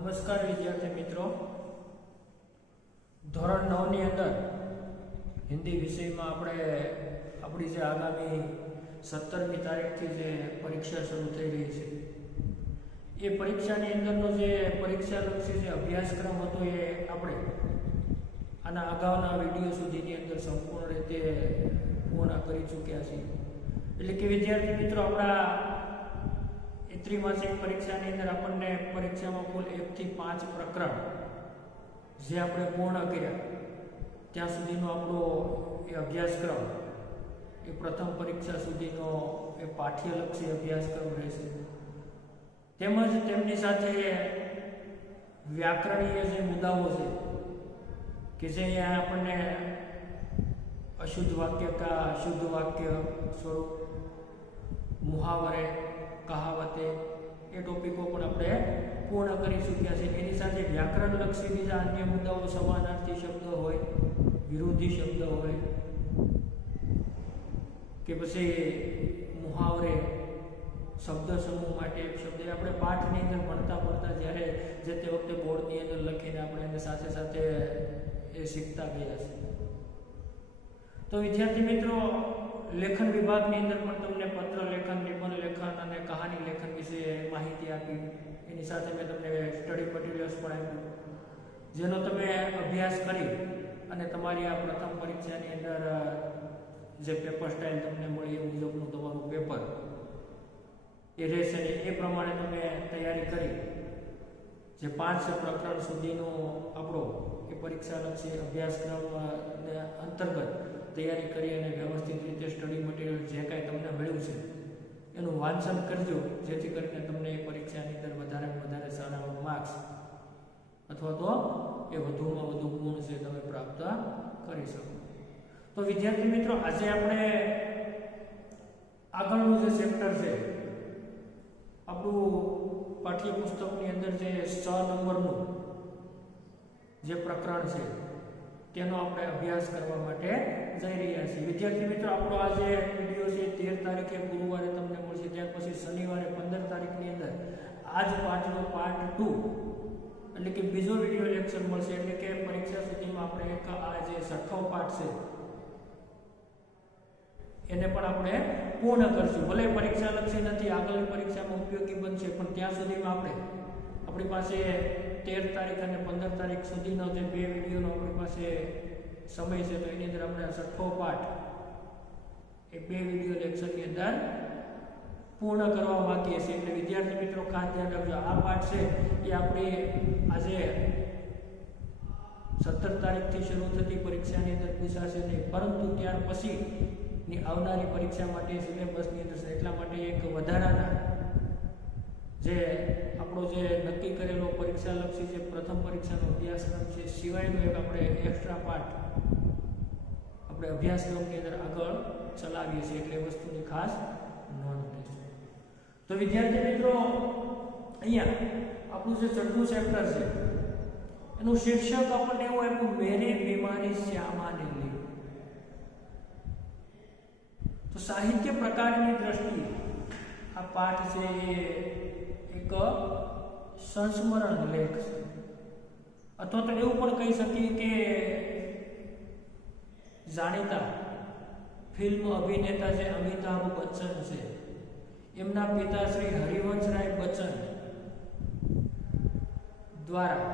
નમસ્કાર વિદ્યાર્થી મિત્રો, ધોરણ 9 ની અંદર હિન્દી વિષયમાં આપણે આપણી જે આગામી 17મી તારીખથી જે પરીક્ષા શરૂ થઈ રહી છે એ પરીક્ષાની અંદરનો જે પરીક્ષાલક્ષી જે અભ્યાસક્રમ હતો એ આપણે આના અગાઉના વિડીયો સુધીની અંદર સંપૂર્ણ રીતે પૂર્ણ કરી ચૂક્યા છીએ। એટલે કે વિદ્યાર્થી મિત્રો, આપણા ત્રિમાસિક પરીક્ષાની અંદર આપણને પરીક્ષામાં કુલ 1 થી 5 પ્રકરણ જે આપણે પૂર્ણ કર્યા ત્યાં સુધીનો આપણો એ અભ્યાસક્રમ એ પ્રથમ પરીક્ષા સુધીનો એ પાઠ્યલક્ષી અભ્યાસક્રમ રહેશે। તેમજ તેમની સાથે વ્યાકરણીય જે મુદ્દાઓ છે કે જે અહીંયા આપણને અશુદ્ધ વાક્ય કા શુદ્ધ વાક્ય સ્વરૂપ, મુહાવરે, કહાવતે એ ટોપિકો પણ આપણે પૂર્ણ કરી ચૂક્યા છે। એની સાથે વ્યાકરણલક્ષી બીજા અન્ય મુદ્દાઓ, સમાનાર્થી શબ્દ હોય, વિરોધી શબ્દ હોય કે પછી મુહાવરે, શબ્દ સમૂહ માટે એક શબ્દ આપણે પાઠની અંદર ભણતા જ્યારે જે તે વખતે બોર્ડની અંદર લખીને આપણે એને સાથે સાથે એ શીખતા ગયા છે। તો વિદ્યાર્થી મિત્રો, લેખન વિભાગની અંદર પણ તમને પત્ર લેખન, નિબંધ લેખન અને કહાની લેખન વિશે માહિતી આપી। એની સાથે મેં તમને સ્ટડી મટીરિયલ્સ પણ આપ્યું, જેનો તમે અભ્યાસ કરી અને તમારી આ પ્રથમ પરીક્ષાની અંદર જે પેપર સ્ટાઇલ તમને મળી એ મુજબનું તમારું પેપર એ રહેશે ને એ પ્રમાણે તમે તૈયારી કરી જે 5 પ્રકરણ સુધીનો આપણો એ પરીક્ષાલક્ષી અભ્યાસક્રમ અંતર્ગત તૈયારી કરી અને વ્યવસ્થિત રીતે સ્ટડી મટીરિયલ જે કાંઈ તમને મળ્યું છે એનું વાંચન કરજો, જેથી કરીને તમને એ પરીક્ષાની અંદર વધારે સારા માર્ક્સ અથવા તો એ વધુમાં વધુ ગુણ છે તમે પ્રાપ્ત કરી શકો। તો વિદ્યાર્થી મિત્રો, આજે આપણે આગળનું જે ચેપ્ટર છે આપણું પાઠ્યપુસ્તકની અંદર જે 6 નંબરનું જે પ્રકરણ છે તેનો આપણે અભ્યાસ કરવા માટે જઈ રહ્યા છીએ। વિદ્યાર્થી મિત્રો, આપણો આ જે વિડીયો છે 13 તારીખે ગુરુવારે તમને મળશે, ત્યાર પછી શનિવારે 15 તારીખની અંદર આ જ પાઠનો પાર્ટ 2 એટલે કે બીજો વિડીયો લેક્ચર મળશે। એટલે કે પરીક્ષા સુધીમાં આપણે એક આ જે 6થો પાઠ છે એને પણ આપણે પૂર્ણ કરશું। ભલે પરીક્ષા લક્ષી નથી, આગળની પરીક્ષામાં ઉપયોગી બનશે, પણ ત્યાં સુધીમાં આપણી પાસે 13 તારીખ અને 15 તારીખ સુધીનો જે 2 વિડીયોનો આપણી પાસે સમય છે, તો એની અંદર આપણે 6થો પાઠ એ 2 વિડીયો લેક્ચરની અંદર પૂર્ણ કરવા માંગીએ છીએ। એટલે વિદ્યાર્થી મિત્રો, ખાસ ધ્યાન રાખજો, આ પાઠ છે એ આપણી આજે 17 તારીખથી શરૂ થતી પરીક્ષાની અંદર પૂછાશે નહીં, પરંતુ ત્યાર પછીની આવનારી પરીક્ષા માટે સિલેબસની અંદર છે, એટલા માટે એક વધારાના જે આપણો જે નક્કી કરેલો પરીક્ષાલક્ષી જે પ્રથમ પરીક્ષાનો અભ્યાસક્રમ છે સિવાયનો એક આપણે એક્સ્ટ્રા પાર્ટ આપણે અભ્યાસક્રમની અંદર આગળ ચલાવીએ છીએ, એટલે વસ્તુની ખાસ નોંધ લેજો। તો વિદ્યાર્થી મિત્રો, અહીંયા આપણું જે 4થું ચેપ્ટર છે એનું શીર્ષક આપણને એવું આપ્યું, મેરી બીમારી શ્યામા ને લી। તો સાહિત્ય પ્રકારની દ્રષ્ટિએ આ પાઠ છે એ એક સંસ્મરણ લેખ છે, અથવા તો એવું પણ કહી શકીએ કે જાણીતા ફિલ્મ અભિનેતા જે અમિતાભ બચ્ચન છે એમના પિતા શ્રી હરિવંશરાય બચ્ચન દ્વારા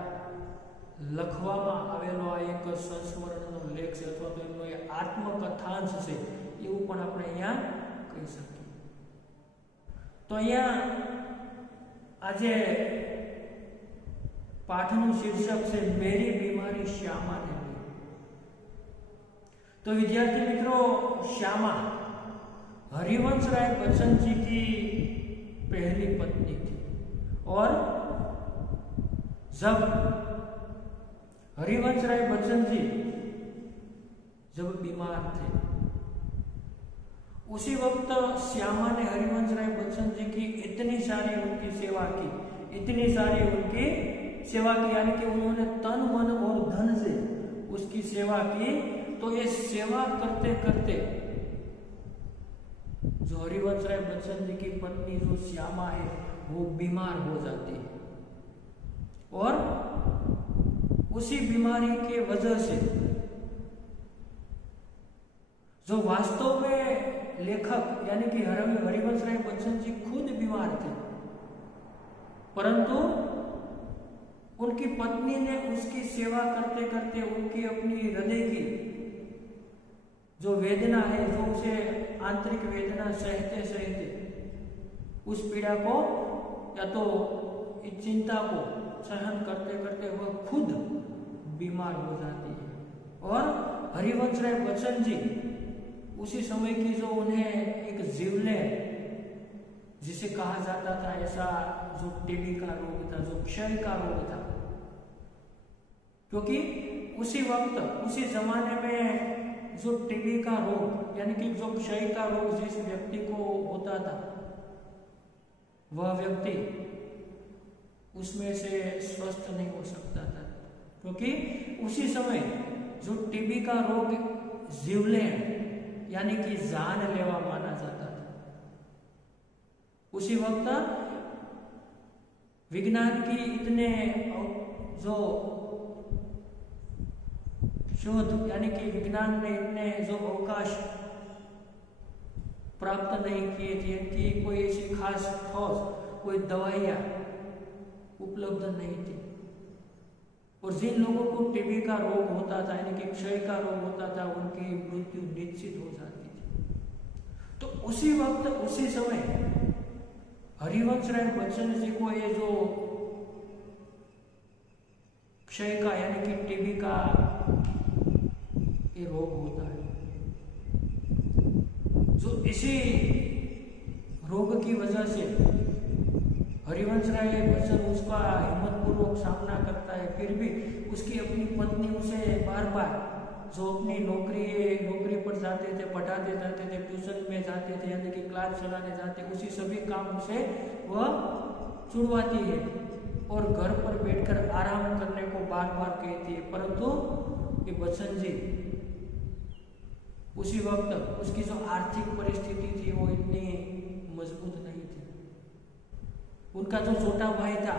લખવામાં આવેલો આ એક સંસ્મરણનો લેખ છે, અથવા તો એમનો એ આત્મકથાંશ છે એવું પણ આપણે અહીંયા કહી શકીએ। તો અહીંયા આજે પાઠનું શીર્ષક છે મેરી બીમારી શ્યામા ने ली। तो विद्यार्थी मित्रों, श्यामा हरिवंश राय बच्चन जी की पहली पत्नी थी, और जब हरिवंश राय बच्चन जी जब बीमार थे उसी वक्त श्यामा ने हरिवंश राय बच्चन जी की इतनी सारी उनकी सेवा की, यानी कि उन्होंने तन मन और धन से उसकी सेवा की। तो ये सेवा करते करते जो हरिवंश राय बच्चन जी की पत्नी जो श्यामा है वो बीमार हो जाती है, और उसी बीमारी के वजह से जो वास्तव में लेखक यानी कि हरिवंश राय बच्चन जी खुद बीमार थे, परंतु उनकी पत्नी ने उसकी सेवा करते करते उनकी अपनी हृदय की जो वेदना है, जो उसे आंतरिक वेदना सहते सहते उस पीड़ा को या तो इस चिंता को सहन करते करते वह खुद बीमार हो जाती है। और हरिवंश राय बच्चन जी उसी समय की जो उन्हें एक जीवलेण जिसे कहा जाता था, ऐसा जो टीबी का रोग था, जो क्षय का रोग था, क्योंकि उसी वक्त उसी जमाने में जो टीबी का रोग यानी कि जो क्षय का रोग जिस व्यक्ति को होता था, वह व्यक्ति उसमें से स्वस्थ नहीं हो सकता था, क्योंकि उसी समय जो टीबी का रोग जीवलेण यानी कि जानलेवा माना जाता था। उसी वक्त विज्ञान की इतने जो शोध यानी कि विज्ञान ने इतने जो अवकाश प्राप्त नहीं किए थे कि कोई ऐसी खास ठोस कोई दवाइयां उपलब्ध नहीं थी, और जिन लोगों को टीबी का रोग होता था यानी कि क्षय का रोग होता था, उनकी मृत्यु निश्चित हो जाती थी। तो उसी वक्त उसी समय हरिवंश राय बच्चन जी को ये जो क्षय का यानी कि टीबी का ये रोग होता है, जो इसी रोग की वजह से हरिवंश राय बच्चन उसका हिम्मतपूर्वक सामना करता है, फिर भी उसकी अपनी पत्नी उसे बार बार जो अपनी नौकरी पर जाते थे, पढ़ाते जाते थे, ट्यूशन में जाते थे यानी कि क्लास चलाने जाते, उसी सभी काम से वह छुड़वाती है और घर पर बैठकर आराम करने को बार बार कहती है, परंतु ये बच्चन जी उसी वक्त उसकी जो आर्थिक परिस्थिति थी वो इतनी मजबूत नहीं थी। उनका जो छोटा भाई था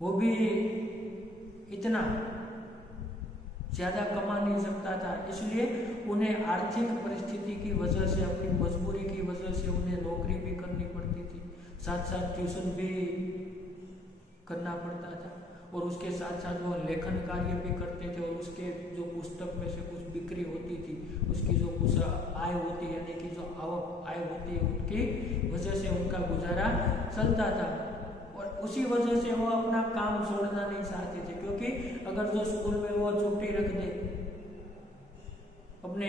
वो भी इतना ज्यादा कमा नहीं सकता था, इसलिए उन्हें आर्थिक परिस्थिति की वजह से, अपनी मजबूरी की वजह से उन्हें नौकरी भी करनी पड़ती थी, साथ साथ ट्यूशन भी करना पड़ता था, और उसके साथ साथ वो लेखन कार्य भी करते थे, और उसके जो पुस्तक में से कुछ बिक्री होती थी, उसकी जो कुछ आय होती है यानी कि जो आवक आय होती है, उनकी वजह से उनका गुजारा चलता था। और उसी वजह से वो अपना काम छोड़ना नहीं चाहते थे, क्योंकि अगर जो स्कूल में वो छुट्टी रख दे, अपने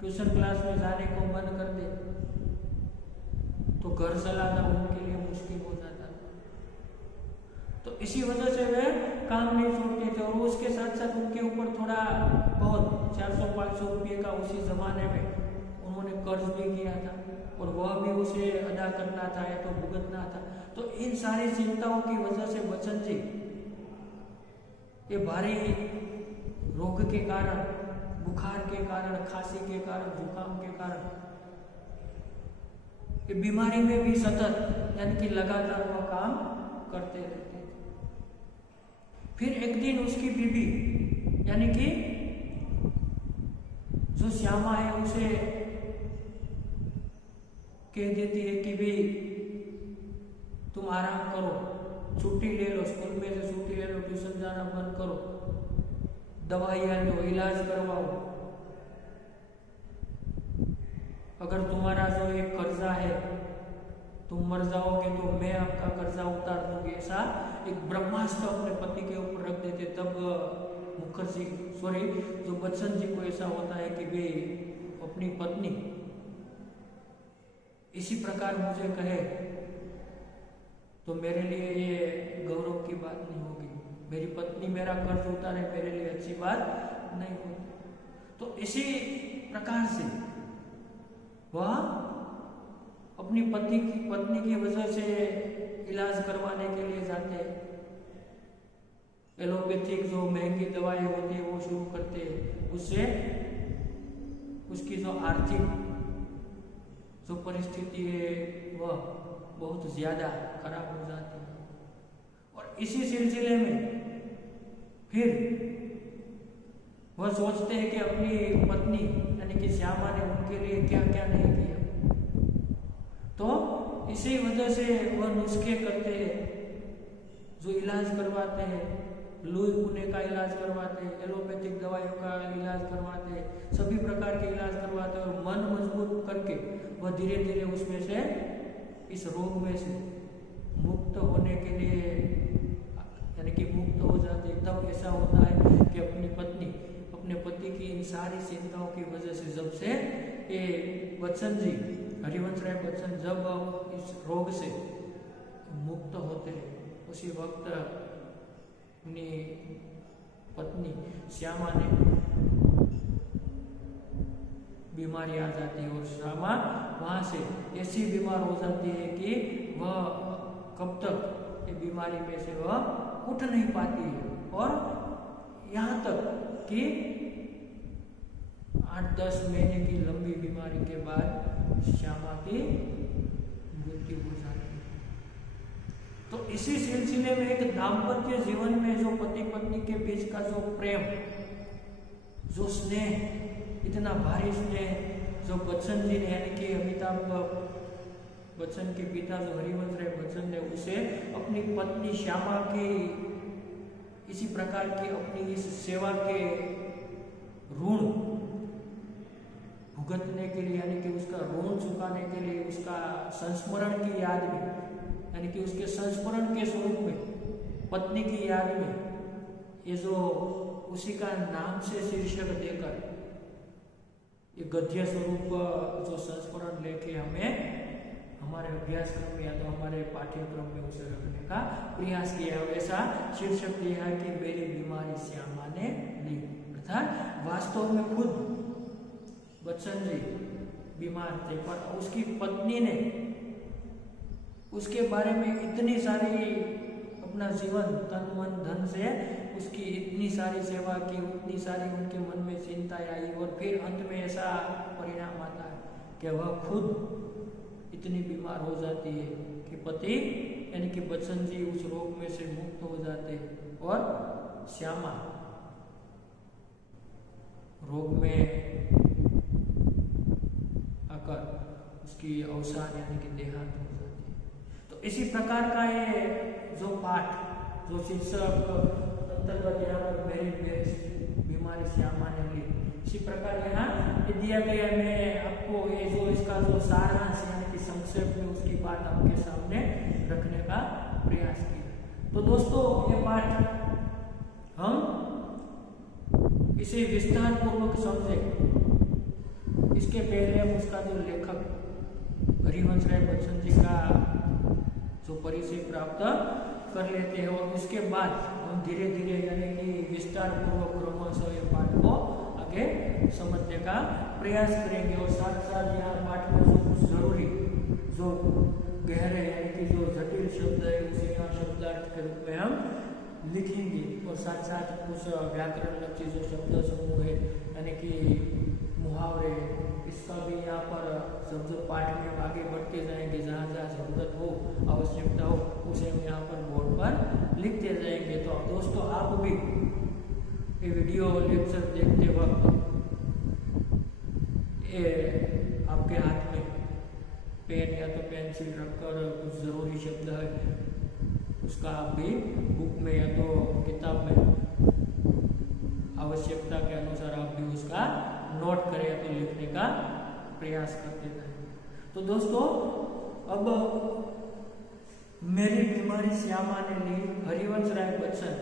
ट्यूशन क्लास में जाने को बंद कर दे, तो घर चलाना उनके लिए मुश्किल हो जाता। तो इसी वजह से वे काम नहीं छोड़ते थे, और उसके साथ साथ उनके ऊपर थोड़ा बहुत 400-500 रुपये का उसी जमाने में उन्होंने कर्ज भी किया था, और वह भी उसे अदा करना था या तो भुगतना था। तो इन सारी चिंताओं की वजह से बच्चन जी ये भारी रोग के कारण, बुखार के कारण, खांसी के कारण, जुकाम के कारण, ये बीमारी में भी सतत यानी कि लगातार वह काम करते रहते थे। फिर एक दिन उसकी बीबी यानी कि जो श्यामा है उसे कह देती है कि भाई तुम आराम करो, छुट्टी ले लो, स्कूल में से छुट्टी ले लो, ट्यूशन जाना बंद करो, दवाइयाँ लो, इलाज करवाओ, अगर तुम्हारा जो एक कर्जा है तुम मर जाओगे तो मैं आपका कर्जा उतार दूंगी, ऐसा एक ब्रह्मास्त्र अपने पति के ऊपर रख देते। तब जो बच्चन जी को ऐसा होता है कि वे अपनी पत्नी इसी प्रकार मुझे कहे तो मेरे लिए ये गौरव की बात नहीं होगी, मेरी पत्नी मेरा कर्ज उतारे मेरे लिए अच्छी बात नहीं होगी। तो इसी प्रकार से वह अपनी पत्नी की वजह से इलाज करवाने के लिए जाते हैं, एलोपैथिक जो महंगी दवाई होती है वो शुरू करते हैं, उससे उसकी जो आर्थिक जो परिस्थिति है वह बहुत ज्यादा खराब हो जाती है। इसी सिलसिले में फिर वह सोचते हैं कि अपनी पत्नी यानी कि श्यामा ने उनके लिए क्या क्या नहीं किया। तो इसी वजह से वह नुस्खे करते हैं, जो इलाज करवाते हैं, लूई पुणे का इलाज करवाते हैं, एलोपैथिक दवाइयों का इलाज करवाते हैं, सभी प्रकार के इलाज करवाते हैं और मन मजबूत करके वह धीरे धीरे उसमें से, इस रोग में से मुक्त होने के लिए यानी कि मुक्त हो जाते हैं। तब ऐसा होता है कि अपनी पत्नी अपने पति की इन सारी चिंताओं की वजह से जब से ये बच्चन जी, हरिवंश राय बच्चन जब इस रोग से मुक्त होते हैं, उसी वक्त अपनी पत्नी श्यामा ने बीमारी आ जाती है और श्यामा वहां से ऐसी बीमार हो जाती है कि वह कब तक ये बीमारी में से वह उठ नहीं पाती है और यहाँ तक कि 8-10 महीने की लंबी बीमारी के बाद श्यामा की मृत्यु हो जाती है। तो इसी सिलसिले में एक दाम्पत्य जीवन में जो पति पत्नी के बीच का जो प्रेम, जो स्नेह, इतना भारी स्नेह जो बच्चन जी ने यानी कि अमिताभ बच्चन के पिता जो हरिवंश राय बच्चन ने उसे अपनी पत्नी श्यामा की इसी प्रकार की अपनी इस सेवा के ऋण भुगतने के लिए यानी कि उसका ऋण चुकाने के लिए उसका संस्मरण की याद में यानी कि उसके संस्मरण के स्वरूप में पत्नी की याद में ये जो उसी का नाम से शीर्षक देकर ये गद्य स्वरूप जो संस्मरण लेके हमें हमारे अभ्यासक्रम में या तो हमारे पाठ्यक्रम में उसे रखने का प्रयास किया है। ऐसा शीर्षक दिया है कि मेरी बीमारी श्यामा ने ली। अर्थात वास्तव में खुद बच्चन जी बीमार थे पर उसकी पत्नी ने उसके बारे में इतनी सारी अपना जीवन तन मन धन से उसकी इतनी सारी सेवा की, उतनी सारी उनके मन में चिंताएं आई और फिर अंत में ऐसा परिणाम आता है कि वह खुद इतनी बीमार हो जाती है कि पति यानी कि बच्चन जी उस रोग में से मुक्त हो जाते हैं और श्यामा रोग में आकर उसकी अवसान यानी कि देहांत हो जाती है। तो इसी प्रकार का ये जो पाठ जो शीर्षक अंतर्गत यहाँ पर मेरी बीमारी श्यामा ने ली, इसी प्रकार यहाँ दिया गया। मैं आपको ये जो इसका जो सारांश यानी कि संक्षेप में उसकी बात आपके सामने रखने का प्रयास किया। तो दोस्तों ये पाठ हम इसे विस्तार पूर्वक समझे इसके पहले हम उसका जो लेखक हरिवंश राय बच्चन जी का जो परिचय प्राप्त कर लेते हैं और उसके बाद हम धीरे धीरे यानी कि विस्तार पूर्वक क्रमशः ये पाठ को आगे समझने का प्रयास करेंगे और साथ साथ यहाँ पाठ में जो कुछ जरूरी जो गहरे यानी कि जो जटिल शब्द है उसे यहाँ शब्दार्थ के रूप में हम लिखेंगे और साथ साथ कुछ व्याकरण लक्षी जो शब्द समूह है यानी कि मुहावरे, इसका भी यहाँ पर शब्द पाठ में आगे बढ़ते जाएंगे। जहाँ जहाँ जरूरत हो, आवश्यकता हो, उसे हम यहाँ पर बोर्ड पर लिखते जाएंगे। तो दोस्तों आप भी ये वीडियो लेक्चर देखते वक्त ये आपके हाथ में पेन या तो पेंसिल रखकर कुछ जरूरी शब्द है उसका आप भी बुक में या तो किताब में आवश्यकता के अनुसार आप भी उसका नोट करें या तो लिखने का प्रयास करते रहें। तो दोस्तों अब मेरी बीमारी श्यामा ने ली, हरिवंश राय बच्चन,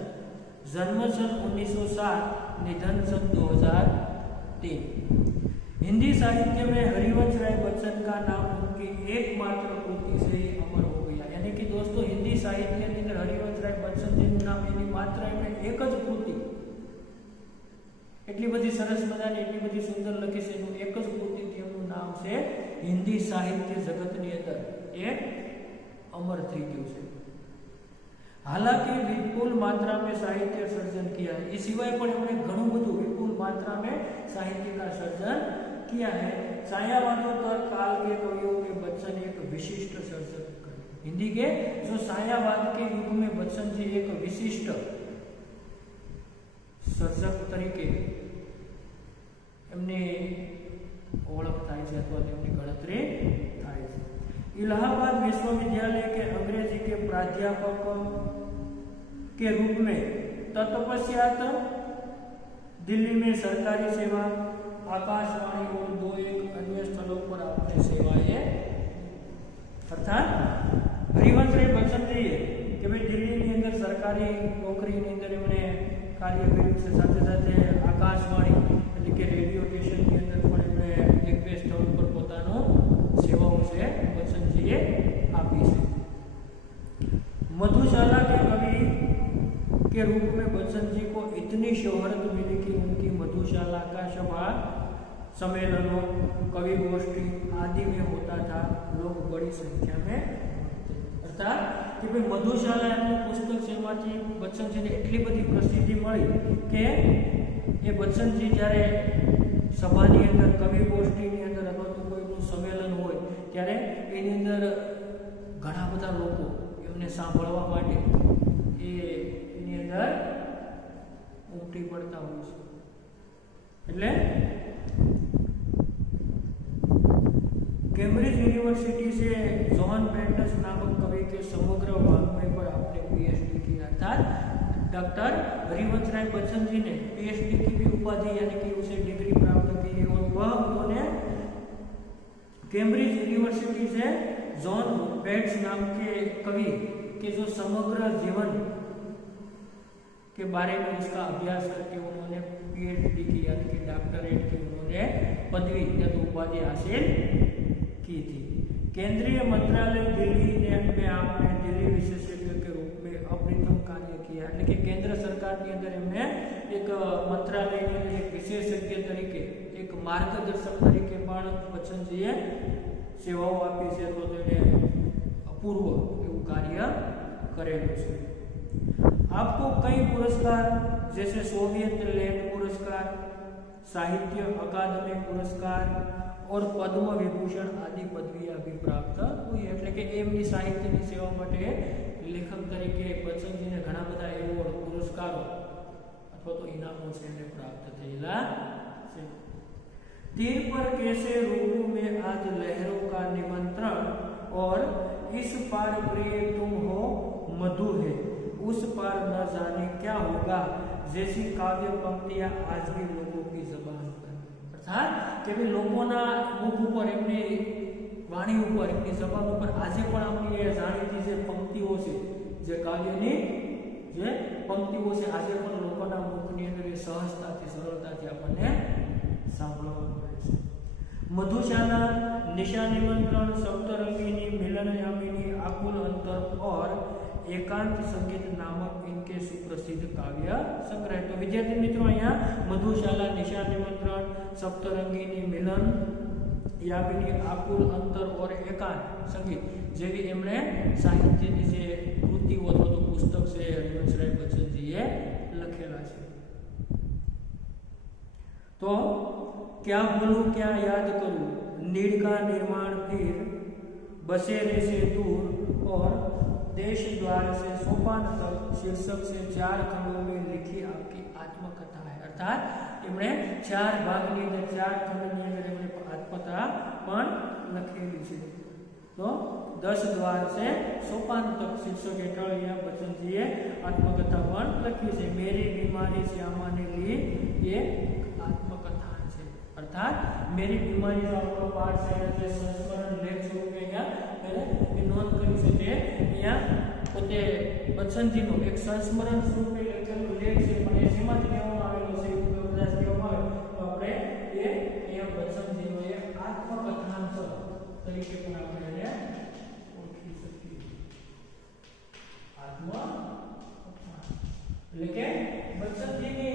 जन्म सन 1907, निधन सन 2003। हिंदी साहित्य में हरिवंश राय बच्चन का नाम उनकी एकमात्र कृति से अमर हो गया। यानी कि दोस्तों हिंदी साहित्य ની અંદર હરિવંશ રાય બચ્ચન જીનું નામ એની માત્ર એમણે એક જ કૃતિ એટલી બધી સરસ મજાની એટલી બધી સુંદર લખી છે એનું એક જ કૃતિથી એમનું નામ છે હિન્દી સાહિત્ય જગતની અંદર એ અમર થઈ ગયું છે। हालांकि विपुल मात्रा में साहित्य सर्जन किया है, इस सिवाय पण एमणे घणुं बधुं विपुल मात्रा में साहित्य का सर्जन किया है। छायावादों काल के कवियों के बच्चन एक विशिष्ट सर्जन हिंदी के जो सायावाद के युग में बच्चन जी एक विशिष्ट सर्जक तरीके एमनी ओळख थाय छे अथवा तेमनी गणतरी थाय छे। इलाहाबाद विश्वविद्यालय के अंग्रेजी के प्राध्यापक के रूप में तत्पश्चात दिल्ली में सरकारी सेवा, आकाशवाणी और 2-1 अन्य स्थलों पर अपनी सेवाएं, अर्थात हरिवंशराय बच्चनजी के भाई दिल्ली ની અંદર સરકારી નોકરીની અંદર એમણે કાર્ય કર્યું છે, સાથે સાથે આકાશવાણી એટલે કે રેડિયો સ્ટેશનની અંદર પણ એમણે 1-2 સ્થળો પર પોતાનો સેવાઓ છે બચ્ચનજીએ આપી છે। मधुशाला के कवि के रूप में बच्चन जी को इतनी शोहरत मिली कि उनकी मधुशाला का सभा सम्मेलनों, कवि गोष्ठी आदि में होता था, लोग बड़ी संख्या में, अर्थात कि भाई मधुशाला पुस्तक सेवाथी बच्चन जी ने એટલી બધી પ્રસિદ્ધિ મળી કે એ બચ્ચન जी જ્યારે સભાની અંદર કવિ ગોષ્ઠીની અંદર અથવા તો કોઈનું સંમેલન હોય ત્યારે એની અંદર ઘણા બધા લોકો એમને સાંભળવા માટે એની અંદર ઉમટી પડતા હોય છે। એટલે कैम्ब्रिज यूनिवर्सिटी से जॉन पेंटस नामक कवि के समग्र वाङ्मय पर आपने पीएचडी की, अर्थात डॉक्टर हरिवंशराय बच्चन जी ने पीएचडी की भी उपाधि यानी कि उसे डिग्री प्राप्त की है और वह उन्होंने कैम्ब्रिज यूनिवर्सिटी से जॉन पेंटस नाम के कवि के जो समग्र जीवन के बारे में उसका अभ्यास करके उन्होंने पीएचडी की यानी कि डॉक्टरेट की उन्होंने पदवी या तो उपाधि हासिल की थी। केंद्रीय मंत्रालय दिल्ली में आपने दिल्ली विशेषज्ञ के रूप में अप्रतिम कार्य किया, એટલે કે કેન્દ્ર સરકારની અંદર એમને એક મંત્રાલયની અંદર એક વિશેષજ્ઞ તરીકે એક માર્ગદર્શક તરીકે પણ બચ્ચનજીએ સેવાઓ આપી છે, તો તેને અપૂર્વ એવું કાર્ય કરેલું છે। आपको कई पुरस्कार जैसे सोवियत लैंड पुरस्कार, साहित्य अकादमी पुरस्कार और पद्म विभूषण आदि पदवियां भी प्राप्त हुई है। એટલે કે એમની સાહિત્યની સેવા માટે લેખક તરીકે બચ્ચનજીને ઘણા બધા એવોર્ડ, પુરસ્કારો અથવા તો ઇનામો છે એને પ્રાપ્ત થયેલા છે। तीर पर कैसे रूप में आज लहरों का निमंत्रण और इस पार प्रिय तुम हो मधु है, उस पार न जाने क्या होगा, जैसी काव्य पंक्तियां आज भी लोगों की जबान पर, अर्थात કે ભાઈ લોકોના મુખ ઉપર એમની વાણી ઉપર એમની જબાન ઉપર આજે પણ આપણી એ જાણીતી જે પંક્તિઓ છે, જે કાવ્યની જે પંક્તિઓ છે આજે પણ લોકોના મુખની અંદર એ સહજતાથી સરળતાથી આપણને સાંભળવા મળે છે। मधुशाला, निशा निमंत्रण, सप्तरंगिनी, मिलनयामिनी, आकुल अंतर और एकांत संगीत नामक इनके सुप्रसिद्ध काव्य संग्रह। तो विद्यार्थी मित्रों अहींया मधुशाला, निशा निमंत्रण, सप्तरंगिनी, मिलन यामिनी, आकुल अंतर और एकांत संगीत जेवी एमणे साहित्यनी जे कृतिओ अथवा तो पुस्तक छे हरिवंशराय बच्चनजीए लखेला छे। तो क्या भूलूं क्या याद करूं, नीड़ का निर्माण फिर बसेरे से दूर और देश द्वार से सोपान तक शीर्षक से 4 खंडों में लिखी आपकी आत्मकथा है, अर्थात एमणे 4 भागनी अंदर 4 खंडनी अंदर एमणे आत्मकथा पण लखेली छे। तो 10 द्वार से सोपान तक शीर्षक हेठळ अहींया बच्चनजीए आत्मकथा पण लखी छे। मेरी बीमारी श्यामा ने ली ये आत्मकथा छे, अर्थात मेरी बीमारी जो आपको पाठ છે જે સંસ્મરણ લેખ સ્વરૂપે અહીંયા મેં નોંધ કર્યું છે તે અહીંયા પોતે બચ્ચનજીનો એક સંસ્મરણ સ્વરૂપે લખેલો લેખ છે, પણ એ શેમાંથી લેવામાં આવેલો છે એવું કદાચ કહેવામાં આવે તો આપણે એ અહીંયા બચ્ચનજીનો એક આત્મકથાંશ તરીકે પણ આપણે એને ઓળખી શકીએ। આત્મકથા એટલે કે બચ્ચનજીની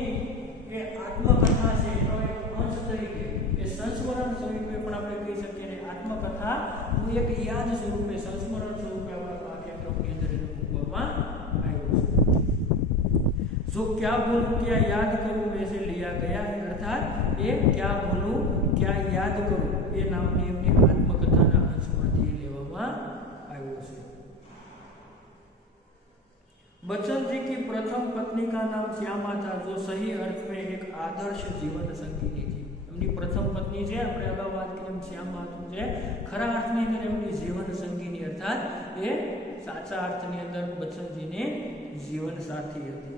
એ આત્મકથા છે એનો એક અંશ તરીકે એ સંસ્મરણ સ્વરૂપે પણ આપણે કહી શકીએ ને આત્મકથા નું એક યાદ સ્વરૂપે સંસ્મરણ સ્વરૂપે આપણા પાઠ્યક્રમની અંદર એને મૂકવામાં આવ્યું છે। जो क्या बोलूं क्या याद करूं में से लिया गया है, अर्थात ये क्या बोलूं क्या याद करूं ये नामनी एमनी आत्मकथाना अंशમાંથી લેવામાં આવ્યો છે। पत्नी का नाम श्यामा था, जो सही अर्थ में एक आदर्श जीवन संगीनी थी। એમની પ્રથમ પત્ની છે, આપણે અગાઉ વાત કરી એમ શ્યામા હતું, જે ખરા અર્થની અંદર એમની જીવન સંગીની અર્થાત એ સાચા અર્થની અંદર બચ્ચનજીની जीवन साथी હતી।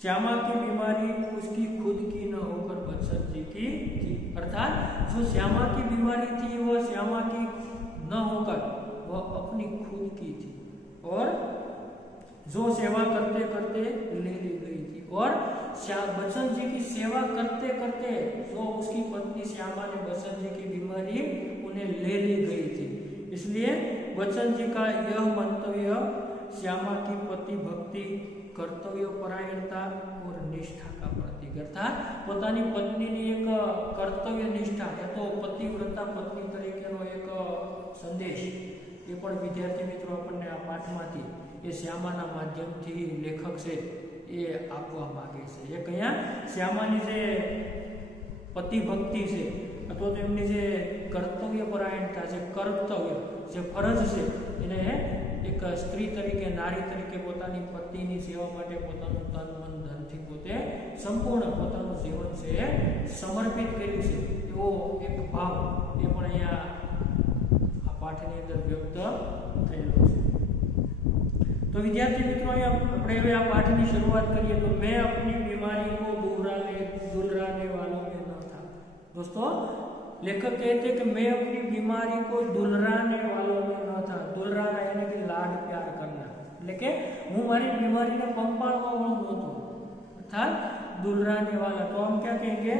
श्यामा की बीमारी उसकी खुद की न होकर बच्चन जी की थी, अर्थात जो श्यामा की बीमारी थी वह श्यामा की न होकर वह अपनी खुद की थी, और जो सेवा करते करते ले ली गई थी, और बच्चन जी की सेवा करते करते जो उसकी पत्नी श्यामा ने बच्चन जी की बीमारी उन्हें ले ली गई थी। इसलिए बच्चन जी का यह मंतव्य श्यामा की पति भक्ति, कर्तव्य परायणता और निष्ठा का प्रतीक, अर्थात પોતાની પત્નીની એક કર્તવ્ય નિષ્ઠા, એ તો પતિવ્રતા પત્ની તરીકેનો એક સંદેશ એ પણ વિદ્યાર્થી મિત્રો આપણને આ પાઠમાંથી એ શ્યામાના માધ્યમથી લેખક છે એ આપવા માંગે છે। એ કયા શ્યામાની જે પતિ ભક્તિ છે અથવા તો એમની જે કર્તવ્ય પરાયણતા છે, કર્તવ્ય જે ફરજ છે એને એક સ્ત્રી તરીકે, નારી તરીકે પોતાની પતિની સેવા માટે પોતાનું તન મન ધનથી પોતે સંપૂર્ણ પોતાનું જીવન છે સમર્પિત કર્યું છે, એવો એક ભાવ એ પણ અહીંયા આ પાઠની અંદર વ્યક્ત થયેલો છે। तो विद्यार्थी मित्रों આપણે હવે આ પાઠની શરૂઆત કરીએ તો मैं अपनी बीमारी को दुलराने वालों में न था। दोस्तों लेखक कहते हैं कि मैं अपनी बीमारी को दुलराने वालों में न था। दुलराना यानी कि लाड प्यार करना, એટલે કે હું મારી बीमारीને પંપાળવા વાળો નહોતો, अर्थात दुलराने वाला। तो हम क्या कहेंगे?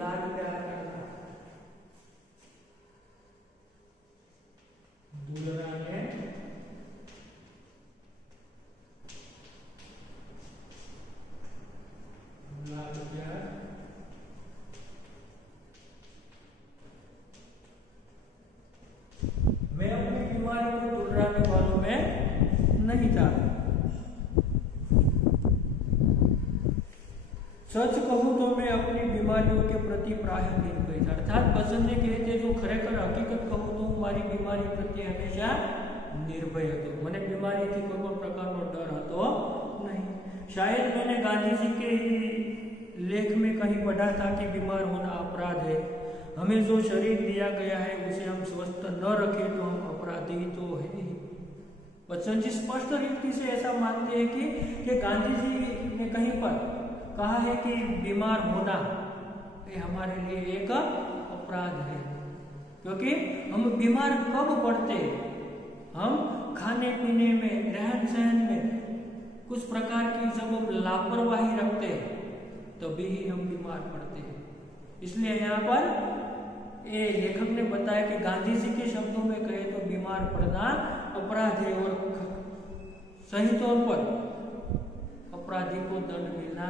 लाड प्यार करना, दुलराने लाड प्यार मैं अपनी बीमारी को दुलराने वालों में नहीं था। सच कहूं तो मैं अपनी बीमारियों के प्रति प्राय निर्भय था, अर्थात बच्चन जी कहते जो खरेखर हकीकत कहूं तो हूँ मारी बीमारी प्रत्ये हमेशा निर्भय હતો, મને બીમારીથી કોઈ પણ પ્રકારનો ડર હતો नहीं। शायद मैंने गांधी जी के लेख में कहीं पढ़ा था कि बीमार होना अपराध है, हमें जो शरीर दिया गया है उसे हम स्वस्थ न रखें तो हम अपराधी तो है ही। बच्चन जी स्पष्ट रीति से ऐसा मानते हैं कि गांधी जी ने कहीं पर कहा है कि बीमार होना ये हमारे लिए एक अपराध है, क्योंकि हम बीमार कब पड़ते हैं? हम खाने पीने में, रहन सहन में कुछ प्रकार की जब हम लापरवाही रखते हैं तभी ही हम बीमार पड़ते हैं। इसलिए यहाँ पर ये लेखक ने बताया कि गांधी जी के शब्दों में कहे तो बीमार पड़ना अपराध है और सही तौर पर अपराधी को दंड मिलना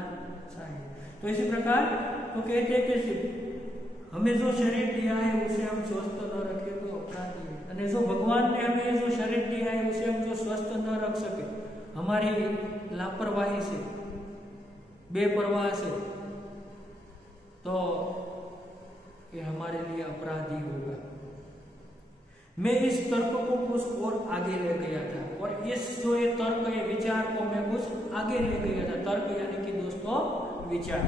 चाहिए। तो इसी प्रकार तो कहते हैं कि हमें जो शरीर दिया है उसे हम स्वस्थ न रखें तो अपराधी है, और जो भगवान ने हमें जो शरीर दिया है उसे हम जो स्वस्थ न रख सके हमारी लापरवाही से, बेपरवाह से, तो ये हमारे लिए अपराधी होगा। मैं इस तर्क को कुछ और आगे ले गया था, और इस जो ये तर्क, ये विचार को मैं कुछ आगे ले गया था। तर्क यानी कि दोस्तों विचार।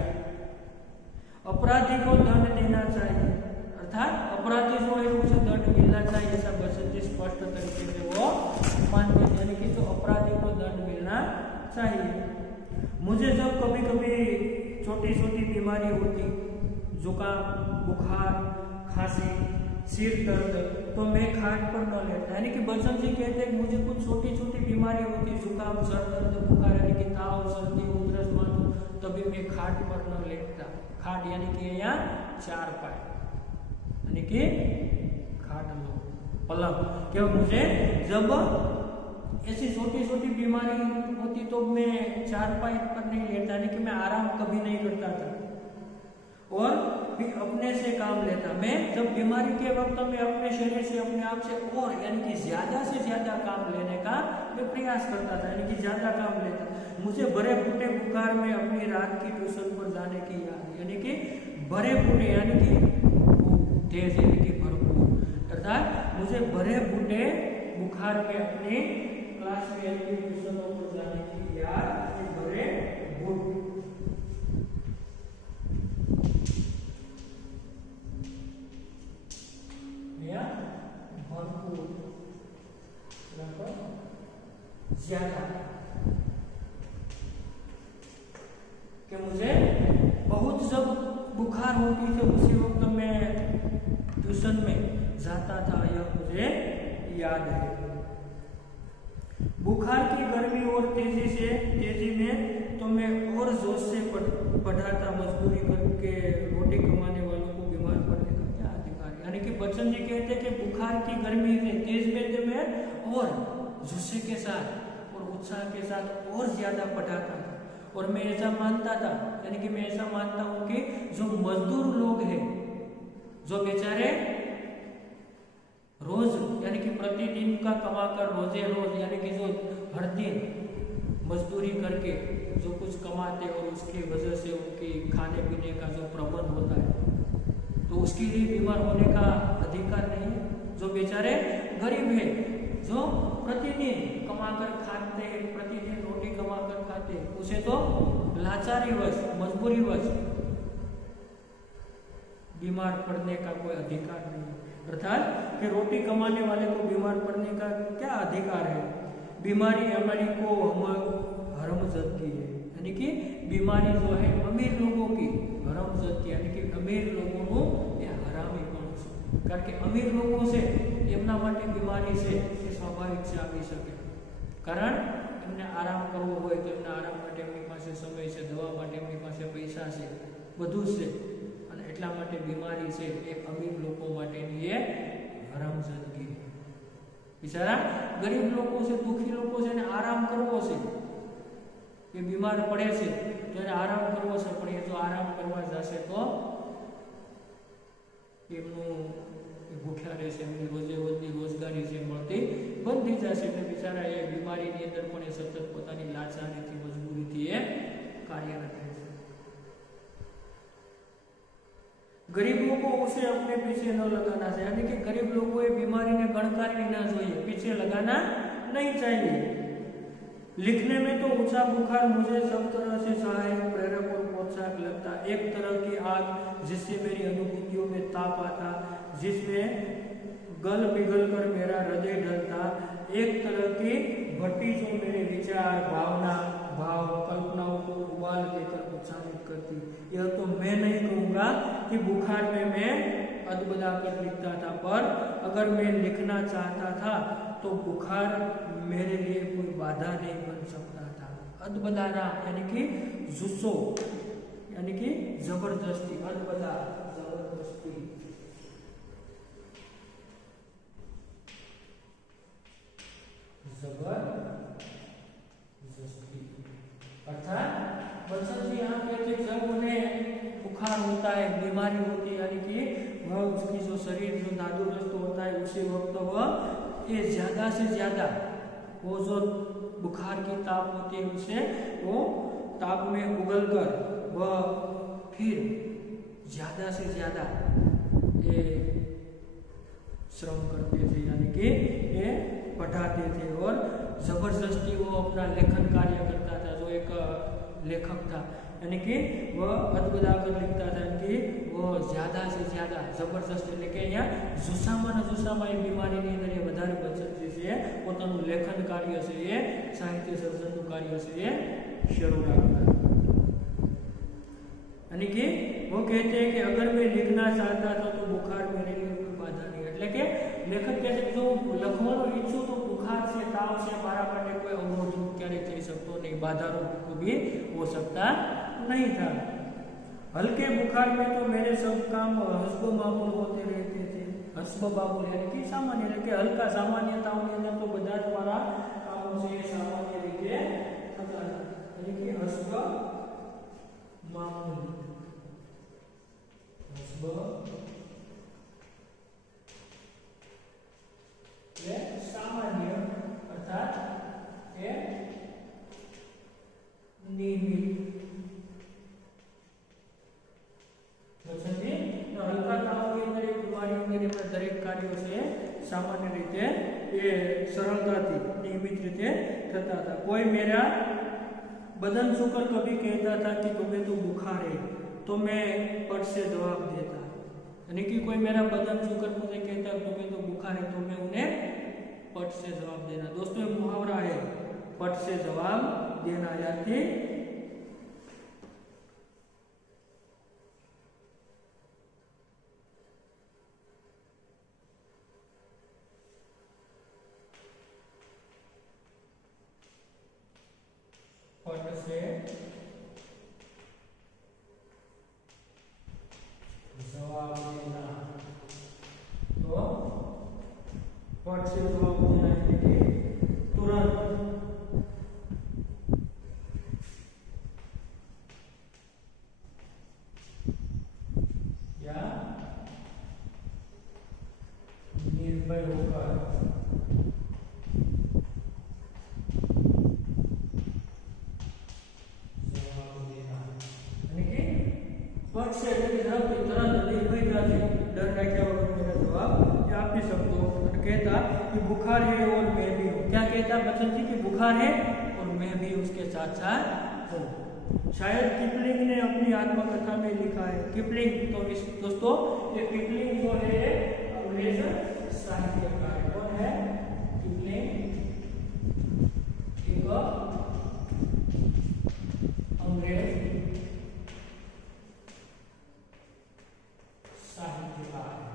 अपराधी को दंड देना चाहिए, अर्थात अपराधी जो है उसे दंड मिलना चाहिए, ऐसा बच्चन जी स्पष्ट तरीके से वो मानते हैं, यानी कि तो अपराधी को दंड मिलना चाहिए। मुझे जब कभी कभी छोटी छोटी बीमारी होती, जुकाम, बुखार, खांसी, सिर दर्द, तो मैं खाट पर न लेता। यानी कि बच्चन जी कहते हैं मुझे कुछ छोटी छोटी बीमारी होती, जुकाम, सर दर्द, बुखार यानी कि ताव, सर्दी, उधरस, माथું, तभी मैं खाट पर न लेटता। खाट यानी कि यहाँ चार पाय, यानी कि खाट लो, पलंग। क्या मुझे जब ऐसी छोटी छोटी बीमारी होती तो मैं चार पाई पर नहीं लेता, यानी कि मैं आराम कभी नहीं करता था और भी अपने से काम लेता। मैं जब बीमारी के वक्त में अपने शरीर से, अपने आप से और यानी कि ज्यादा से ज्यादा काम लेने का मैं प्रयास करता था, यानी कि ज्यादा काम लेता। मुझे भरे फूटे बुखार में अपनी रात की ट्यूशन पर जाने की याद, यानी कि भरे फूटे यानी कि तेज, यानी कि भरपूर, अर्थात मुझे भरे फूटे बुखार में अपनी क्लास में आएगी ट्यूशनों पर जाने की याद ये भरे गुड या भरपूर ज्यादा कि मुझे बहुत जब बुखार होती थी उसी वक्त मैं ट्यूशन में जाता था, यह मुझे याद है। बुखार की गर्मी और तेजी में तो मैं और जोश से पढ़ाता, मजदूरी करके रोटी कमाने वालों को बीमार पड़ने का क्या अधिकार है। यानी कि बच्चन जी कहते हैं कि बुखार की गर्मी में तेज में थे मैं और जोश के साथ और उत्साह के साथ और ज्यादा पढ़ाता था। और मैं ऐसा मानता था, यानी कि मैं ऐसा मानता हूं कि जो मजदूर लोग हैं, जो बेचारे रोज यानी कि प्रतिदिन का कमाकर रोजे रोज यानी कि जो हर दिन मजदूरी करके जो कुछ कमाते और उसकी वजह से उनकी खाने पीने का जो प्रबंध होता है, तो उसके लिए बीमार होने का अधिकार नहीं है। जो बेचारे गरीब है, जो प्रतिदिन कमाकर खाते हैं, प्रतिदिन रोटी कमाकर खाते हैं, उसे तो लाचारीवश मजबूरीवश बीमार पड़ने का कोई अधिकार नहीं है। अर्थात कि रोटी कमाने वाले को बीमार पड़ने का क्या अधिकार है। बीमारी हमारी को हरमजद की है, यानी कि बीमारी जो है अमीर लोगों की हरमजद की, यानी कि अमीर लोगों को ये हरामी पण છે। કારણ કે અમીર લોકો છે એમના માટે બીમારી છે એ સ્વાભાવિક છે આવી શકે, કારણ એમને આરામ કરવો હોય તો એમના આરામ માટે એમની પાસે સમય છે, દવા માટે એમની પાસે પૈસા છે, બધું છે, અને એટલા માટે બીમારી છે એ અમીર લોકો માટેની એ હરામજદગી। બિચારા ગરીબ લોકો છે, દુખી લોકો છે, એને આરામ કરવો છે, એ બીમાર પડે છે તો એને આરામ કરવો છે, પણ એ જો આરામ કરવા જશે તો એમનું ભૂખ્યા રહેશે, એમની રોજે રોજની રોજગારી છે મળતી બંધ થઈ જશે, એટલે બિચારા એ બીમારીની અંદર પણ એ સતત પોતાની લાચારીથી મજબૂરીથી એ કાર્યરત રહે છે। गरीबों को उसे अपने पीछे न लगाना चाहिए, यानी कि गरीब लोगों को बीमारी ने गणकारी ना चाहिए, पीछे लगाना नहीं चाहिए। लिखने में तो ऊंचा बुखार मुझे सब तरह से सहायक, प्रेरक और प्रोत्साहक लगता। एक तरह की आग जिससे मेरी अनुभूतियों में ताप आता, जिसमें गल पिघल कर मेरा हृदय ढलता। एक तरह की भट्टी जो मेरे विचार, भावना, भाव, कल्पनाओं को उबाल देकर उत्साहित करती। यह तो मैं नहीं कहूंगा कि बुखार में मैं अदबदा कर लिखता था, पर अगर मैं लिखना चाहता था तो बुखार मेरे लिए कोई बाधा नहीं बन सकता था। अदबदाना यानी कि जुस्सो, यानी कि जबरदस्ती, अदबदा जबरदस्ती। जबरदस्ती अर्थात बच्चन जी यहाँ कहते जब उन्हें बुखार होता है, बीमारी होती है, यानी कि वह उसकी जो शरीर जो नादुरुस्त होता है, उसी वक्त वह ये ज्यादा से ज्यादा वो जो बुखार की ताप होती है उसे वो ताप में उगल कर वह फिर ज्यादा से ज्यादा ये श्रम करते थे, यानी कि ये पढ़ाते थे और जबरदस्ती वो अपना लेखन कार्य करता था। जो एक लेखक था, यानी कि वह अदबदा कर लिखता था कि वो ज्यादा से ज्यादा जबरदस्ती लेके यहाँ जुस्सामा ये बीमारी ની અંદર એ વધારે બચત છે પોતાનું લેખન કાર્ય છે એ સાહિત્ય સર્જનનું કાર્ય છે એ શરૂ રાખતા। यानी कि वो कहते हैं कि अगर मैं लिखना चाहता था तो बुखार मेरे लिए कोई बाधा नहीं, એટલે કે લેખક કહે છે જો લખવાનું ઈચ્છું તો बुखार से ताव से मारा માટે કોઈ અવરોધ ક્યારે થઈ શકતો નહીં, બાધારૂપ भी हो सकता नहीं था। हल्के बुखार में तो मेरे सब काम हस्ब मामूल होते रहते थे। हस्ब मामूल यानी कि सामान्य, એટલે કે હલકા સામાન્યતાઓની અંદર તો બધા જ મારા કામો છે સામાન્ય રીતે થતા હતા, એટલે કે હસ્બ मामूल, हस्ब ये सामान्य अर्थात ये नियमित। हल्का ताव के अंदर बीमारी वगैरह में दरेक कार्यों से सामान्य रीते रीते ये सरलताथी नियमित रीते थता था। कोई मेरा बदन छूकर कभी कहता था कि तुम्हें तो बुखार है, तो मैं पट से जवाब देता। यानी कि कोई मेरा बदन छूकर मुझे कहता तुम्हें तो बुखार है, तो मैं उन्हें पट से जवाब देना। दोस्तों ये मुहावरा है, पट से जवाब देना, यानी पट से जवाब देना। तो पट से जवाब देना है कि तुरंत या निर्भय होकर जवाब देना। यानी कि पट से तुरंत निर्भयता से डर रखे वगैरह मेरा जवाब या आप भी सकते हो। कहता कि बुखार है और मैं भी हूँ। क्या कहता बच्चन जी कि बुखार है और मैं भी उसके साथ साथ हूँ। शायद किपलिंग ने अपनी आत्मकथा में लिखा है। किपलिंग तो दोस्तों ये किपलिंग जो है अंग्रेज साहित्यकार है। कौन है? किपलिंग एक अंग्रेज साहित्यकार है।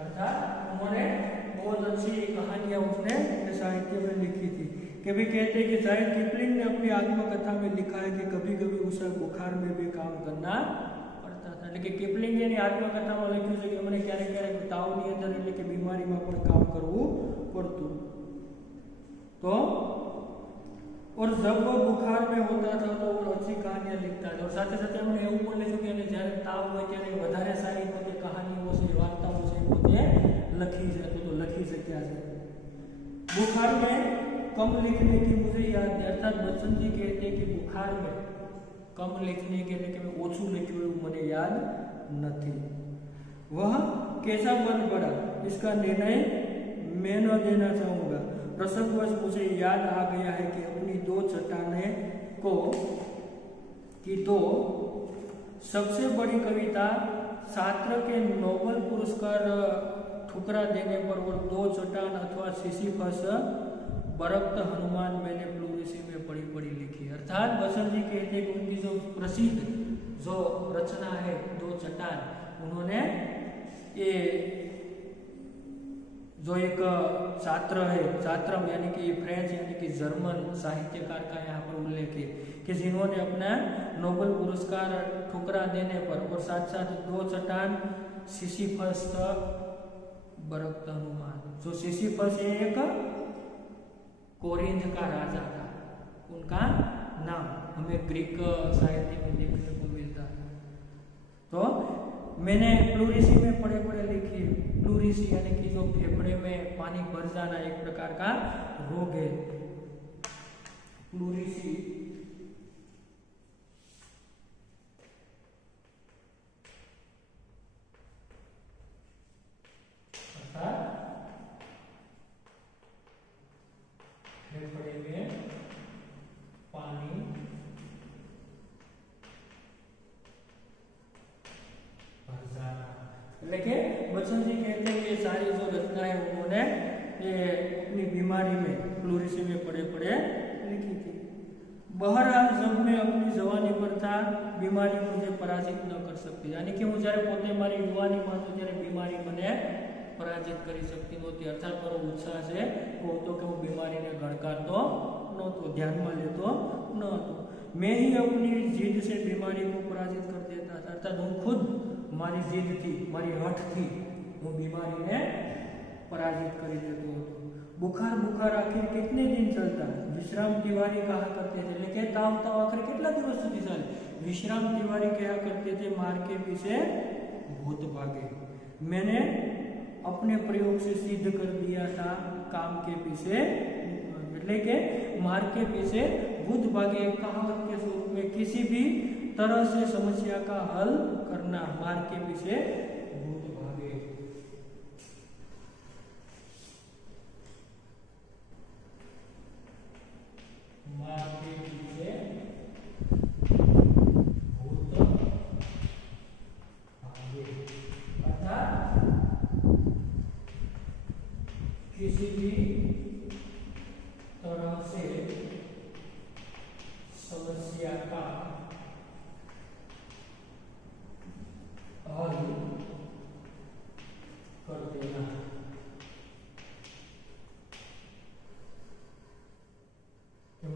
अर्थात उन्होंने बहुत अच्छी कहानियां उसने साहित्य में लिखी थी। कभी कहते हैं कि शायद किपलिंग ने अपनी आत्मकथा में लिखा है कि कभी कभी उसे बुखार में भी काम करना पड़ता था। लेकिन किपलिंग ने आत्मकथा में लिख्યું છે કે મને ક્યારેક ક્યારેક તાવની અંદર એટલે કે બીમારીમાં પણ કામ કરવું પડતું। तो और जब वो बुखार में होता था तो वो अच्छी कहानियां लिखता था। और साथ साथ हमने એવું પણ લખ્યું કે જ્યારે તાવ હોય ત્યારે વધારે સારી પોતે કહાનીઓ છે, વાર્તાઓ છે પોતે લખી છે તો લખી શક્યા છે। बुखार में कम लिखने की मुझे याद है। अर्थात बच्चन जी कहते हैं कि बुखार में कम लिखने के लिए मैं ओछू लिख्યું મને याद नहीं। वह कैसा बन पड़ा इसका निर्णय मैं न देना चाहूंगा। प्रसंगवश मुझे याद आ गया है कि अपनी दो चट्टाने को की तो सबसे बड़ी कविता छात्र के नोबेल पुरस्कार ठुकरा देने पर और दो चट्टान अथवा सिसिफस बरकत हनुमान मैंने प्लूरिसी में पढ़ी पढ़ी लिखी। अर्थात बसंत जी कहते हैं कि उनकी जो प्रसिद्ध जो रचना है दो चट्टान, उन्होंने ये जो एक छात्र है, छात्र यानी कि फ्रेंच यानी कि जर्मन साहित्यकार का यहाँ पर उल्लेख है कि जिन्होंने अपना नोबेल पुरस्कार ठुकरा देने पर और साथ साथ दो चट्टान सिसिफस बरकत हनुमान। जो सिसिफस एक कोरिंथ का राजा था, उनका नाम हमें ग्रीक साहित्य में देखने को मिलता है। तो मैंने प्लूरिसी में पढ़े पढ़े लिखी। प्लूरिसी यानी कि जो फेफड़े में पानी भर जाना एक प्रकार का रोग है। प्लूरिसी फेफड़े में पानी भर जाना। लेकिन बच्चन जी कहते हैं ये सारी जो रचनाएं उन्होंने ये अपनी बीमारी में प्लूरिसी में पढ़े पढ़े लिखी थी। बहरहाल जब मैं अपनी जवानी पर था बीमारी मुझे पराजित न कर सकती। यानी कि હું જ્યારે પોતે મારી યુવાનીમાં હતો ત્યારે બીમારી મને પરાજિત કરી શકતી નહોતી। અર્થાત મારો ઉત્સાહ છે वो तो कि હું બીમારીને ગણકારતો નહોતો, ધ્યાનમાં લેતો નહોતો। मैं ही अपनी जिद से बीमारी को पराजित कर देता था। अर्थात હું खुद મારી जिद थी, મારી हठ थी, હું बीमारीને पराजित કરી દેતો હતો। बुखार बुखार आखिर कितने दिन चलता? विश्राम तिवारी कहा करते थे। लेकिन ताव ताव आखिर कितना दिवस सुधी चाले? विश्राम तिवारी कहा करते थे मार के पीछे भूत भागे। मैंने अपने प्रयोग से सिद्ध कर दिया था काम के पीछे એટલે કે मार के पीछे भूत भागे एक कहावत के स्वरूप में किसी भी तरह से समस्या का हल करना। मार के पीछे भूत भागे। किसी भी तरह से समस्या का हल कर देना।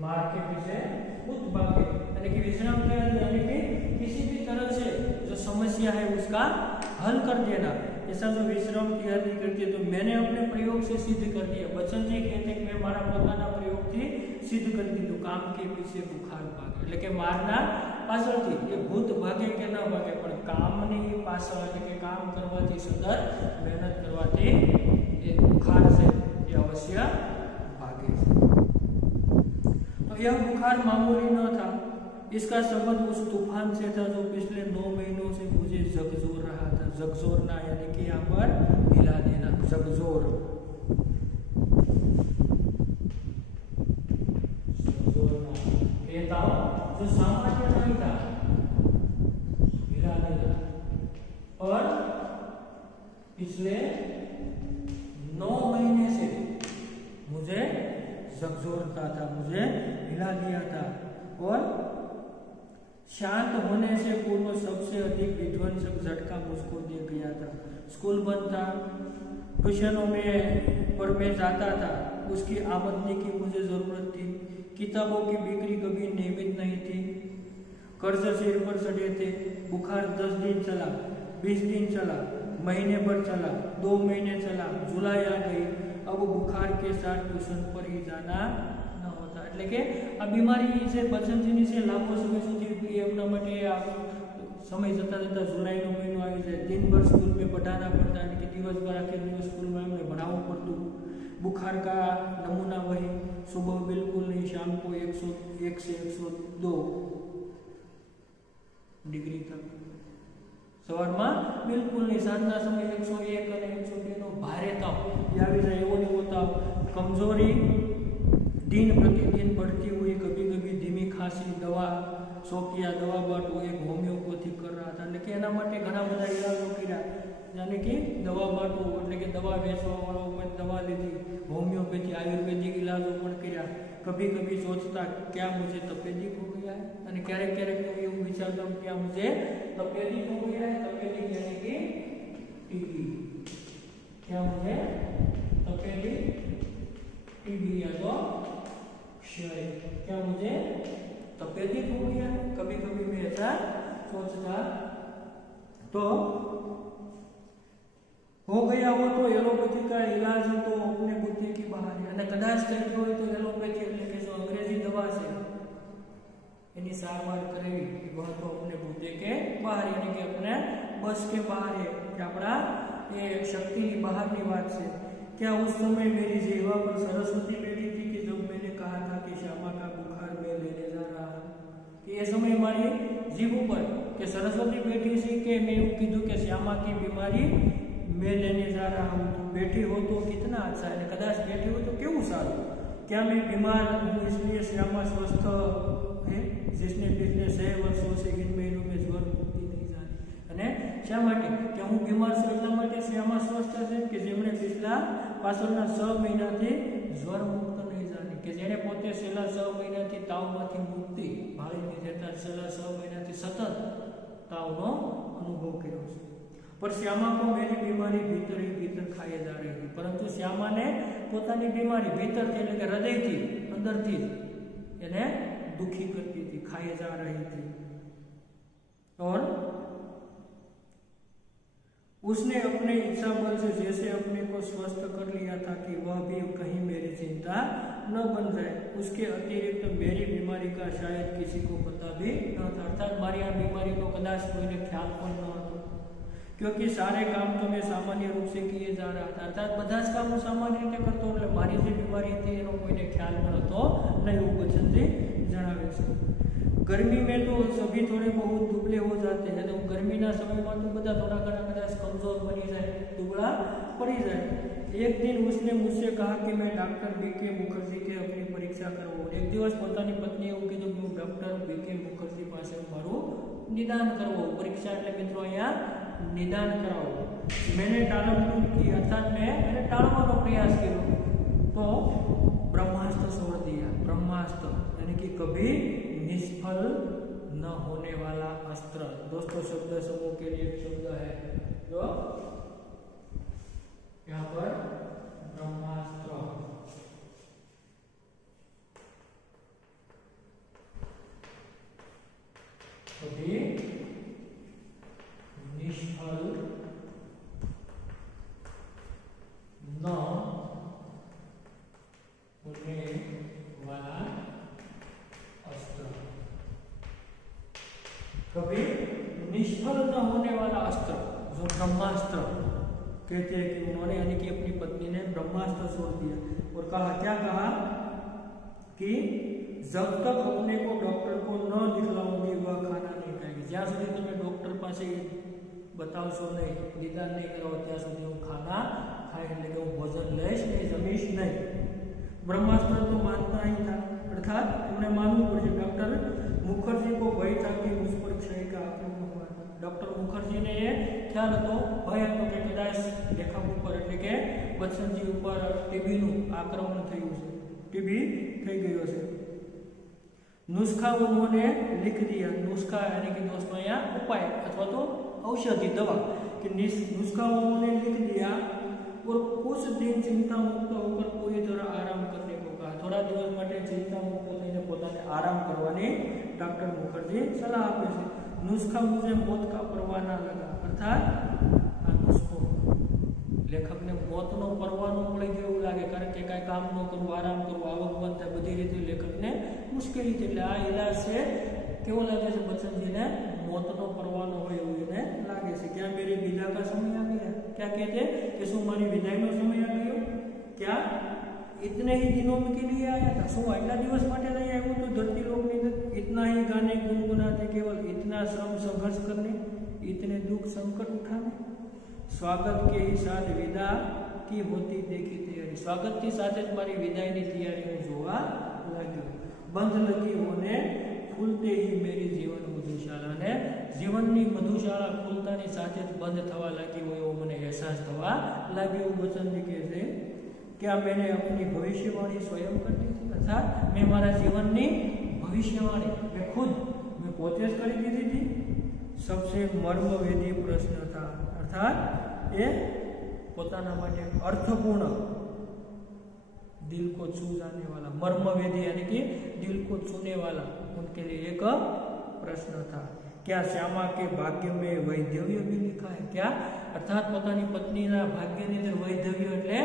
मार के पीछे उत भागे यानी कि विश्राम यानी कि किसी भी तरह से जो समस्या है उसका हल कर देना। ऐसा जो विश्राम तैयारी करती है तो मैंने अपने प्रयोग से सिद्ध कर दिया। बच्चन जी कहते हैं मैं मारा પોતાના પ્રયોગથી સિદ્ધ કરી દીધું। કામ के पीछे बुखार भागे એટલે કે મારના પાછળથી એ ભૂત ભાગે કે ન ભાગે પણ કામની પાછળ એટલે કે કામ કરવાથી સતત મહેનત કરવાથી એ बुखार છે એ અવશ્ય ભાગે છે। तो यह बुखार मामूली न था। इसका संबंध उस तूफान से था जो पिछले 9 महीनों से मुझे झकझोर रहा था। झकझोरना यानी कि यहाँ पर हिला देना, झकझोर। जो सामान्य नहीं था, हिला देना। और पिछले 9 महीने से मुझे झकझोरता था, मुझे हिला दिया था। और शांत होने से पूर्व सबसे अधिक विध्वंसक झटका मुझको दे गया था। स्कूल बंद था, ट्यूशनों में पर मैं जाता था, उसकी आमदनी की मुझे जरूरत थी। किताबों की बिक्री कभी नियमित नहीं थी। कर्ज सिर पर चढ़े थे। बुखार 10 दिन चला, 20 दिन चला, महीने भर चला, 2 महीने चला, जुलाई आ गई। अब बुखार के साथ ट्यूशन पर ही जाना न होता। એટલે કે આ બીમારી છે બચનજીની છે લાંબો સમય સુધી એમના માટે આ સમય જતા જતા જુલાઈનો મહિનો આવી જાય। દિનભર स्कूल में पढ़ाना पड़ता है कि दिवस भर आखिर दिन स्कूल में हमने पढ़ाना पड़ता। बुखार का नमूना वही, सुबह बिल्कुल नहीं, शाम को 101 से 102 डिग्री तक, સવારમાં બિલકુલ નહીં, સાંજના સમયે 101 અને 102 નો ભારે તાપ એ આવી જાય એવો ને એવો તાપ। कमजोरी दिन प्रतिदिन बढ़ती हुई, कभी कभी धीमी खांसी, दवा शौकिया दवा बाटो एक होमियोपैथी कर रहा था। એટલે કે એના માટે ઘણા બધા ઇલાજો કર્યા, यानी कि दवा बाटो એટલે કે दवा વેચવા વાળો પણ દવા લીધી, होमियोपैथी आयुर्वेदिक इलाजों પણ કર્યા। कभी कभी सोचता क्या मुझे तपेदिक हो गया है, અને ક્યારેક ક્યારેક તો એવું વિચારતા क्या मुझे तपेदिक हो गया है। तपेदिक यानी कि टीबी, क्या मुझे तपेदिक टीबी या तो क्षय, क्या मुझे तपेदिक हो गया है। कभी कभी मैं ऐसा सोचता तो हो गया हो तो एलोपैथी का इलाज तो अपने बुद्धि की बाहर है, અને કદાચ થઈ ગયો હોય તો એલોપેથી એટલે કે जो अंग्रेजी दवा છે એની સારવાર કરવી वह तो अपने बुद्धि के बाहर यानी कि अपने बस के बाहर है, कि अपना ये शक्ति बाहर की बात है। क्या उस समय मेरी जीवा पर सरस्वती बैठी थी कि जब मैंने कहा था कि श्यामा का बुखार मैं लेने जा रहा हूँ, कि ये समय हमारी जीव पर कि सरस्वती बैठी थी कि मैं यूँ कीधु कि श्यामा की बीमारी मैं लेने जा रहा हूँ। तो बैठी हो तो कितना अच्छा है, कदाच बैठी हो तो क्यों सारू। क्या मैं बीमार हूँ इसलिए श्यामा स्वस्थ है, जिसने पिछले 6 वर्षों से इन महीनों में ज्वर मुक्ति नहीं जानी। અને શા માટે કે હું બીમાર છું એટલા માટે શ્યામા સ્વસ્થ છે કે જેમણે પાછળના 6 મહિનાથી જ્વર મુક્ત નહીં જાણી, કે જેણે પોતે છેલ્લા 6 મહિનાથી તાવમાંથી મુક્તિ ભાળીને જતા છેલ્લા 6 મહિનાથી સતત તાવનો અનુભવ કર્યો છે। पर श्यामा को मेरी बीमारी भीतर ही भीतर खाए जा रही थी, परंतु श्यामा ने पोतानी बीमारी भीतर थी એટલે કે હૃદયથી અંદરથી એને दुखी करती थी, खाए जा रही थी। और उसने अपने इच्छा बल से जैसे अपने को स्वस्थ कर लिया था कि वह भी कहीं मेरी चिंता न बन जाए। उसके अतिरिक्त मेरी बीमारी का शायद किसी को पता भी न था, अर्थात मारी आ बीमारी को कदाच कोઈને ખ્યાલ પણ ન હતો, क्योंकि सारे काम तो मैं सामान्य रूप से किए जा रहा था, अर्थात બધા જ કામો સામાન્ય રીતે કરતો એટલે મારી જે બીમારી હતી એનો કોઈને ખ્યાલ પણ હતો નહીં, એવું બચનજી જણાવે છે। गर्मी में तो सभी थोड़े बहुत दुबले हो जाते हैं, तो गर्मी ना समय में तो બધા थोड़ा घना कदाच कमजोर बनी जाए, दुबला पड़ी जाए। एक दिन उसने मुझसे कहा कि मैं डॉक्टर बीके मुखर्जी के अपनी परीक्षा करवाऊं। एक दिवस પોતાની પત્ની એવું કીધું કે હું ડોક્ટર બીકે મુખર્જી પાસે મારું નિદાન કરવાઉં। પરીક્ષા એટલે મિત્રો અહીંયા નિદાન કરાવો। मैंने टालमटूल की, अर्थात मैंने टाळવાનો प्रयास કર્યો। यानी कि कभी निष्फल न होने वाला अस्त्र। दोस्तों शब्द समूह के लिए एक शब्द है जो यहाँ पर ब्रह्मास्त्र। कभी निष्फल न होने वाला अस्त्र। कभी निष्फल न होने वाला अस्त्र जो ब्रह्मास्त्र कहते हैं कि उन्होंने यानी कि अपनी पत्नी ने ब्रह्मास्त्र छोड़ दिया और कहा, क्या कहा कि जब तक अपने को डॉक्टर को न दिखलाऊंगी वह खाना नहीं खाएगी। ज्यां सुधी तुम डॉक्टर पास बतावशो नहीं, निदान नहीं कराओ ત્યાં સુધી હું खाना खाई એટલે કે હું भोजन લઈશ नहीं, जमीश नहीं। ब्रह्मास्त्र तो मानता ही था, अर्थात उन्हें मानવું પડશે। डॉक्टर मुखर्जी को भय था कि उस पर क्षय का आक्रमण हुआ था। डॉक्टर मुखर्जी ने ये ख्याल હતો, ભય હતો કે કદાચ લેખક ઉપર એટલે કે બચ્ચનજી ઉપર ટીબી નું આક્રમણ થયું છે, ટીબી થઈ ગયો છે। नुस्खा उन्होंने लिख दिया। नुस्खा यानी कि दोस्तों यहाँ उपाय अथवा तो औषधि दवा कि नुस्खा उन्होंने लिख दिया और कुछ दिन चिंता मुक्त होकर पूरी तरह आराम करने को कहा। थोड़ा दिवस माटे चिंता मुक्त थईने पोताने आराम करवानी डॉक्टर मुखर्जी सलाह आपे छे। नुस्खा मुझे मौत का परवाह ना लगा, अर्थात आ नुस्खो लेखक ने मौत नो परवाह न मळी गयो એવું લાગે, કારણ કે કાંઈ કામ ન કરવું, આરામ કરવું, આવક બંધ થાય, બધી રીતે લેખકને મુશ્કેલી છે। એટલે આ ઈલાજ છે કેવો લાગે છે બચ્ચનજીને, मौतનો परवाह न હોય એવું એને લાગે છે। क्या मेरी विदा का समय आ गया? क्या कहते कि શું મારી વિદાયનો સમય आ गयो? क्या इतने ही दिनों के लिए आया था? શું આટલા દિવસ માટે નહીં આવ્યો તો ધરતી લોકની અંદર? इतना ही गाने गुनगुनाते, केवल इतना श्रम संघर्ष करने, इतने दुख संकट उठाने, स्वागत के ही साथ विदा की होती देखी तैयारी। स्वागत की साथ ज मारी विदायनी तैयारी हूँ जोवा लाग्यो। बंध लगी होने खुलते ही मेरी जीवन मधुशाला ने जीवननी मधुशाला खुलतानी साथे ज बंध थवा लागी हो एवो मने एहसास थवा लाग्यो। बच्चनजी कहे छे, क्या मैंने अपनी भविष्यवाणी स्वयं कर दी थी? अर्थात मैं मारा जीवननी भविष्यवाणी मैं खुद मैं पोते ज करी दीधी थी। सबसे मर्मवेदी प्रश्न था, अर्थात ये पोताना माटे अर्थपूर्ण, दिल को छू जाने वाला, मर्मवेदी यानी कि दिल को छूने वाला उनके लिए एक प्रश्न था। क्या श्यामा के भाग्य में वैधव्य भी लिखा है? क्या अर्थात पोतानी पत्नीना भाग्यनी अंदर वैधव्य એટલે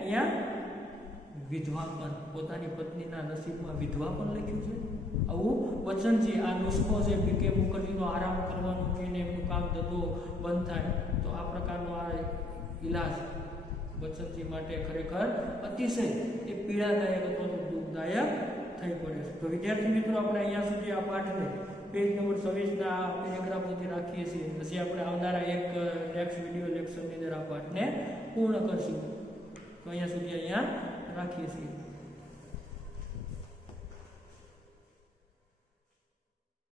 અહીંયા विधवापन, पोतानी पत्नीना नसीबમાં विधवापन લખ્યું છે। આવું બચ્ચનજી આ નુસ્ખો છે કે મુખર્જીનો આરામ કરવાનું કહીને એમનું કામ ધંધો બંધ થાય, તો આ પ્રકારનો આ इलाज बच्चनजी माटे खरेखर अतिशय ए पीड़ादायक अथवा तो दुखदायक थई पड़े छे। तो विद्यार्थी मित्रों आपणे अहींया सुधी आ पाठने पेज नंबर 26 ना पेराग्राफ सुधी राखीए छीए। पछी आपणे आवनारा एक नेक्स्ट विडियो लेक्चर ની અંદર આ પાઠને પૂર્ણ કરશું। तो अहींया सुधी अहींया राखीए छीए।